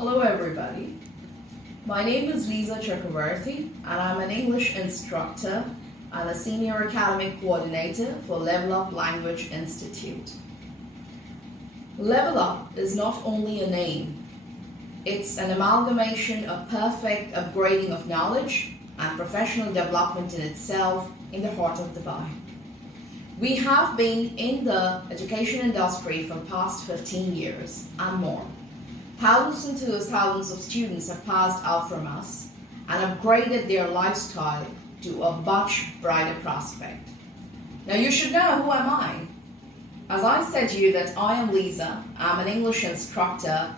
Hello everybody. My name is Lisa Chakravarthi and I'm an English instructor and a senior academic coordinator for LevelUp Language Institute. LevelUp is not only a name, it's an amalgamation of perfect upgrading of knowledge and professional development in itself in the heart of Dubai. We have been in the education industry for the past 15 years and more. Thousands and thousands of students have passed out from us and upgraded their lifestyle to a much brighter prospect. Now you should know, who am I? As I said to you that I am Lisa, I'm an English instructor.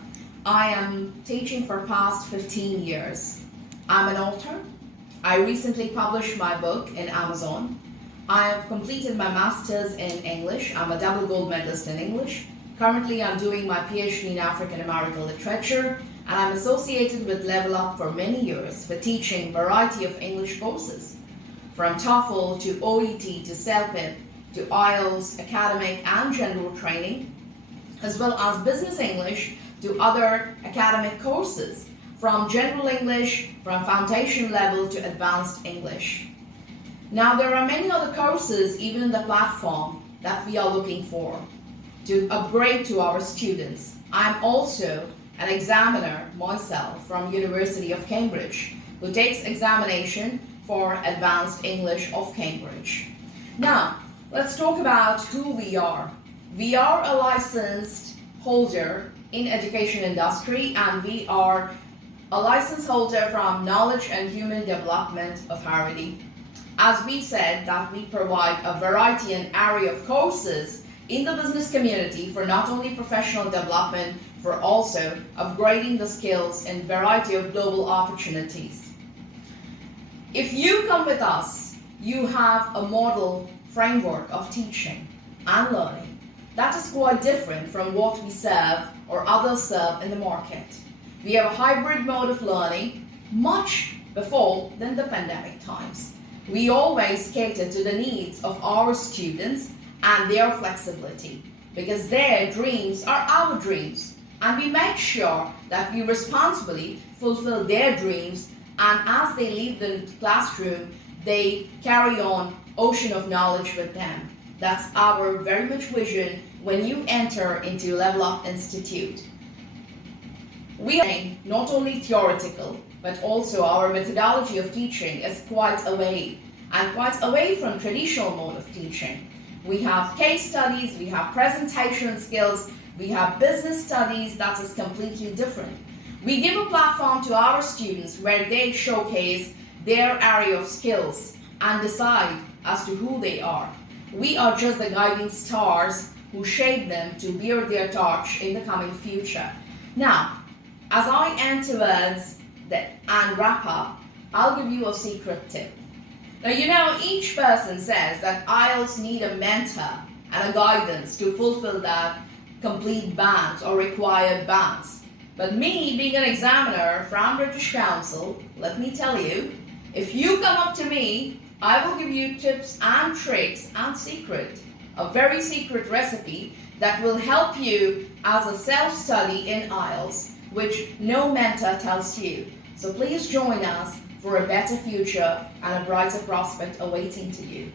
I am teaching for past 15 years. I'm an author. I recently published my book in Amazon. I have completed my master's in English. I'm a double gold medalist in English. Currently, I'm doing my PhD in African American literature, and I'm associated with LevelUp for many years for teaching a variety of English courses, from Toefl to OET to CELPIP to IELTS, academic and general training, as well as business English to other academic courses, from general English, from foundation level to advanced English. Now, there are many other courses, even in the platform, that we are looking for to upgrade to our students. I'm also an examiner myself from University of Cambridge who takes examination for Advanced English of Cambridge. Now, let's talk about who we are. We are a licensed holder in education industry, and we are a license holder from Knowledge and Human Development Authority. As we said, that we provide a variety and array of courses in the business community for not only professional development, for also upgrading the skills in variety of global opportunities. If you come with us, you have a model framework of teaching and learning that is quite different from what we serve or others serve in the market. We have a hybrid mode of learning much before than the pandemic times. We always cater to the needs of our students and their flexibility, because their dreams are our dreams, and we make sure that we responsibly fulfill their dreams, and as they leave the classroom, they carry on ocean of knowledge with them. That's our very much vision when you enter into LevelUp Institute. We are not only theoretical, but also our methodology of teaching is quite away from traditional mode of teaching. We have case studies, we have presentation skills, we have business studies that is completely different. We give a platform to our students where they showcase their area of skills and decide as to who they are. We are just the guiding stars who shape them to bear their torch in the coming future. Now, as I end towards and wrap up, I'll give you a secret tip. Now, you know, each person says that IELTS need a mentor and a guidance to fulfill that complete bands or required bands. But me, being an examiner from British Council, let me tell you, if you come up to me, I will give you tips and tricks and a very secret recipe that will help you as a self-study in IELTS, which no mentor tells you. So please join us for a better future and a brighter prospect awaiting to you.